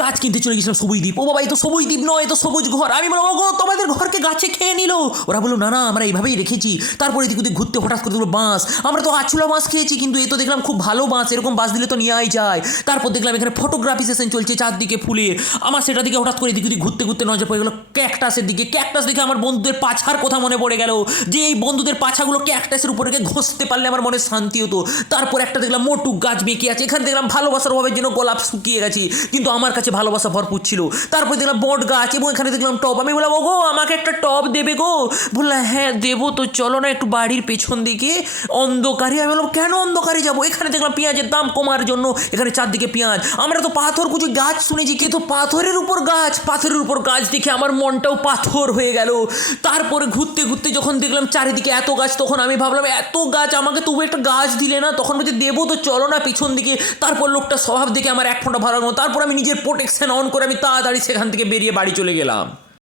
গাছ কিনতে চলে গেছিলাম সবুজ দ্বীপ। ও বাবা, এই তো সবুজ দ্বীপ নয়, এ তো সবুজ ঘর। আমি বললাম, ওগো তোমাদের ঘরকে গাছে খেয়ে নিল। ওরা বললো না না, আমরা এইভাবেই রেখেছি। তারপরে এদিক ওদিক ঘুরতে হঠাৎ করে দেখলো বাঁশ। আমরা তো আছুলা বাঁশ খেয়েছি, কিন্তু এ তো দেখলাম খুব ভালো বাঁশ, এরকম বাঁশ দিলে তো নেওয়াই যায়। তারপর দেখলাম এখানে ফটোগ্রাফি সেশন চলছে চারদিকে ফুলে। আমার সেটা দিকে হঠাৎ করে এদিক ওদিক ঘুরতে ঘুরতে নজর পড়ে গেলো ক্যাকটাসের দিকে। ক্যাকটাস দেখে আমার বন্ধুদের পাছার কথা মনে পড়ে গেল, যে এই বন্ধুদের পাছাগুলো ক্যাকটাসের উপরে ঘষতে পারলে আমার মনে শান্তি হতো। তারপর একটা দেখলাম মোটু গাছ বেঁকে আছে। এখানে দেখলাম ভালোবাসার অভাবের জন্য গোলাপ শুকিয়ে গেছে, কিন্তু আমার কাছে ভালোবাসা ভরপুর ছিল। তারপর দেখলাম বট গাছ, এবং এখানে দেখলাম টব। আমি বললাম, ওগো আমাকে একটা টব দেবে গো? বললাম হ্যাঁ দেবো, তো চলো না একটু বাড়ির পেছন দিকে অন্ধকারে। আমি বললাম কেন অন্ধকারে যাবো? এখানে দেখলাম পেঁয়াজের দাম কমার জন্য এখানে চারদিকে পেঁয়াজ। আমরা তো পাথর কুচি গাছ শুনেছি, কিন্তু পাথরের উপর গাছ, পাথরের উপর গাছ দেখে আমার মনটাও পাথর হয়ে গেল। তারপরে ঘুরতে ঘুরতে যখন দেখলাম চারিদিকে এত গাছ, তখন আমি ভাবলাম এত গাছ, আমাকে তবু একটা গাছ দিলে না? তখন বলছে দেবো, তো চলো না পিছন দিকে। তারপর লোকটা স্বভাব দেখে আমার এক ফোঁটা ভালো লাগলো। তারপর আমি নিজের প্রোটেকশন অন করে আমি তাড়াতাড়ি সেখান থেকে বেরিয়ে বাড়ি চলে গেলাম।